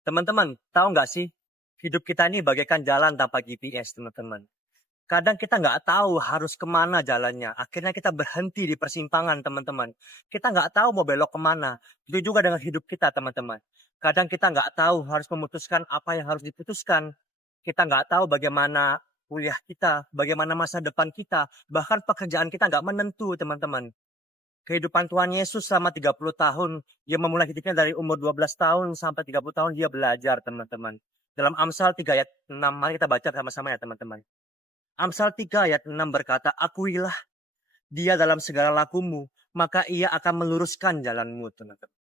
Teman-teman, tahu nggak sih, hidup kita ini bagaikan jalan tanpa GPS, teman-teman. Kadang kita nggak tahu harus kemana jalannya. Akhirnya kita berhenti di persimpangan, teman-teman. Kita nggak tahu mau belok kemana. Itu juga dengan hidup kita, teman-teman. Kadang kita nggak tahu harus memutuskan apa yang harus diputuskan. Kita nggak tahu bagaimana kuliah kita, bagaimana masa depan kita. Bahkan pekerjaan kita nggak menentu, teman-teman. Kehidupan Tuhan Yesus selama 30 tahun, dia memulai hidupnya dari umur 12 tahun sampai 30 tahun dia belajar, teman-teman. Dalam Amsal 3 ayat 6, mari kita baca sama-sama ya, teman-teman. Amsal 3 ayat 6 berkata, akuilah dia dalam segala lakumu, maka ia akan meluruskan jalanmu, teman-teman.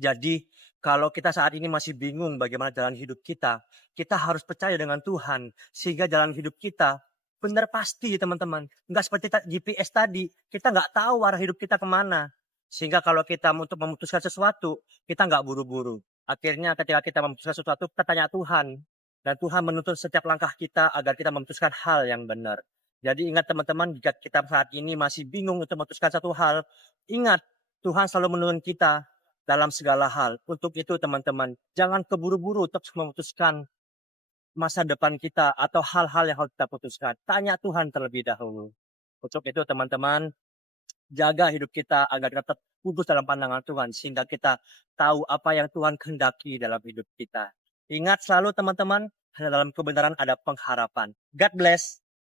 Jadi, kalau kita saat ini masih bingung bagaimana jalan hidup kita harus percaya dengan Tuhan, sehingga jalan hidup kita benar pasti, teman-teman. Nggak seperti GPS tadi, kita nggak tahu arah hidup kita kemana. Sehingga kalau kita untuk memutuskan sesuatu, kita nggak buru-buru. Akhirnya ketika kita memutuskan sesuatu, kita tanya Tuhan. Dan Tuhan menuntut setiap langkah kita agar kita memutuskan hal yang benar. Jadi ingat teman-teman, jika kita saat ini masih bingung untuk memutuskan satu hal, ingat Tuhan selalu menuntun kita dalam segala hal. Untuk itu teman-teman, jangan keburu-buru untuk memutuskan masa depan kita atau hal-hal yang harus kita putuskan. Tanya Tuhan terlebih dahulu. Untuk itu teman-teman, jaga hidup kita agar tetap kudus dalam pandangan Tuhan. Sehingga kita tahu apa yang Tuhan kehendaki dalam hidup kita. Ingat selalu teman-teman, hanya dalam kebenaran ada pengharapan. God bless.